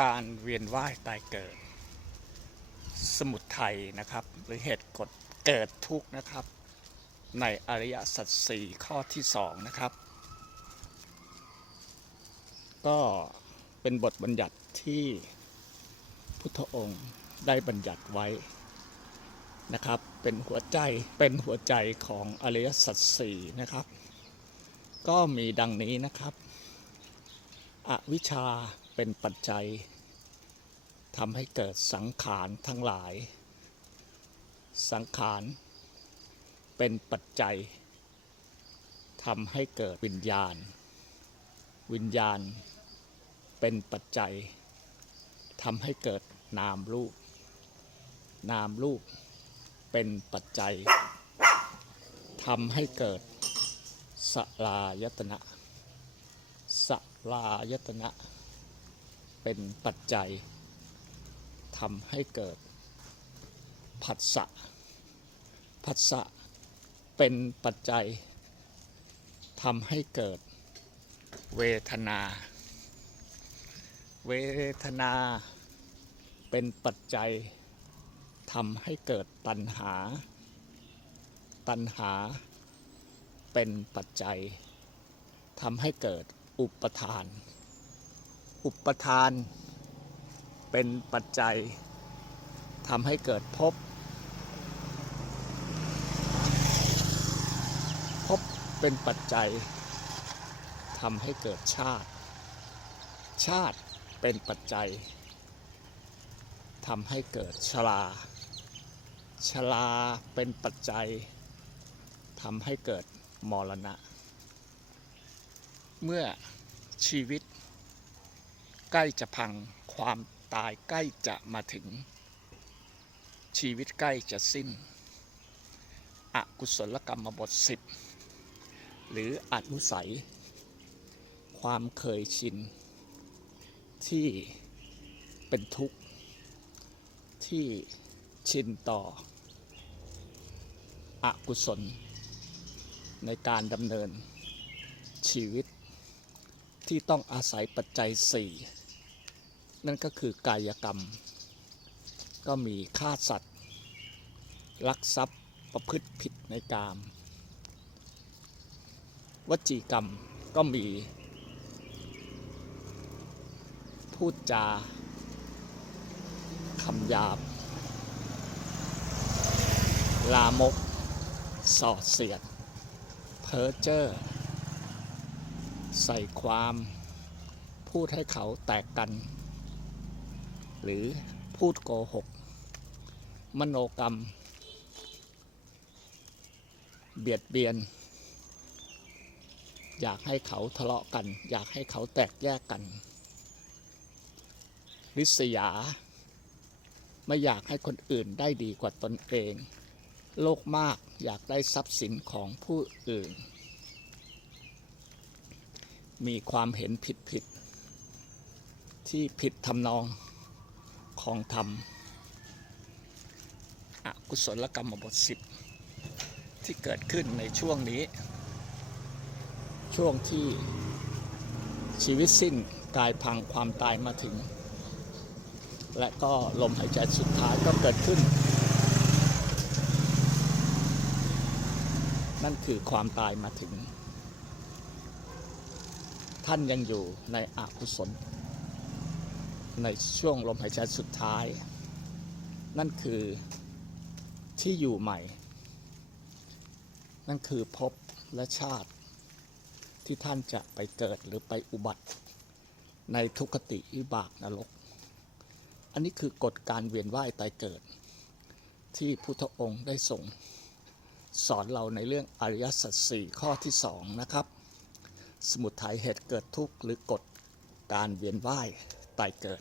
การเวียนว่ายตายเกิด สมุทัยนะครับ หรือเหตุกฎเกิดทุกข์นะครับ ในอริยสัจสี่ข้อที่สองนะครับ ก็เป็นบทบัญญัติที่พุทธองค์ได้บัญญัติไว้นะครับ เป็นหัวใจเป็นหัวใจของอริยสัจสี่นะครับ ก็มีดังนี้นะครับ อวิชชา เป็นปัจจัยทำให้เกิดสังขารทั้งหลาย สังขารเป็นปัจจัยทำให้เกิดวิญญาณ วิญญาณเป็นปัจจัยทำให้เกิดนามรูป นามรูปเป็นปัจจัยทำให้เกิดสลายตนะสลายตนะ เป็นปัจจัยทำให้เกิดผัสสะผัสสะเป็นปัจจัยทำให้เกิดเวทนา เวทนาเป็นปัจจัยทำให้เกิดตัณหา ตัณหาเป็นปัจจัยทำให้เกิดอุปทาน อุปทาน เป็นปัจจัยทำให้เกิดภพภพเป็นปัจจัยทำให้เกิดชาติ ชาติเป็นปัจจัยทำให้เกิดชราชราเป็นปัจจัยทำให้เกิดมรณะ เมื่อชีวิต ใกล้จะพัง ความตายใกล้จะมาถึง ชีวิตใกล้จะสิ้น อกุศลกรรมบทสิบหรืออนุสัย ความเคยชิน ที่เป็นทุกข์ ที่ชินต่อ อกุศล ในการดำเนินชีวิตที่ต้องอาศัยปัจจัยสี่ นั่นก็คือกายกรรม ก็มีฆ่าสัตว์ลักทรัพย์ประพฤติผิดในกาม วจีกรรมก็มี พูดจาคำหยาบ ลามกส่อเสียด เพ้อเจ้อใส่ความ พูดให้เขาแตกกัน หรือพูดโกหก มโนกรรม เบียดเบียน อยากให้เขาทะเลาะกัน อยากให้เขาแตกแยกกันริษยา ไม่อยากให้คนอื่นได้ดีกว่าตนเอง โลกมากอยากได้ทรัพย์สินของผู้อื่น มีความเห็นผิดผิดที่ผิดทำนอง ของธรรมอกุศลกรรมบทสิบที่เกิดขึ้นในช่วงนี้ ช่วงที่ชีวิตสิ้นกายพังความตายมาถึง และก็ลมหายใจสุดท้ายก็เกิดขึ้น นั่นคือความตายมาถึง ท่านยังอยู่ในอกุศล ในช่วงลมหายใจสุดท้าย นั่นคือที่อยู่ใหม่ นั่นคือภพและชาติที่ท่านจะไปเกิดหรือไปอุบัติ ในทุกขติวิบากนรก อันนี้คือกฎการเวียนว่ายตายเกิด ที่พุทธองค์ได้ส่งสอนเราในเรื่องอริยสัจสี่ข้อที่สองนะครับ สมุทัยเหตุเกิดทุกข์หรือกฎการเวียนว่าย ตายเกิด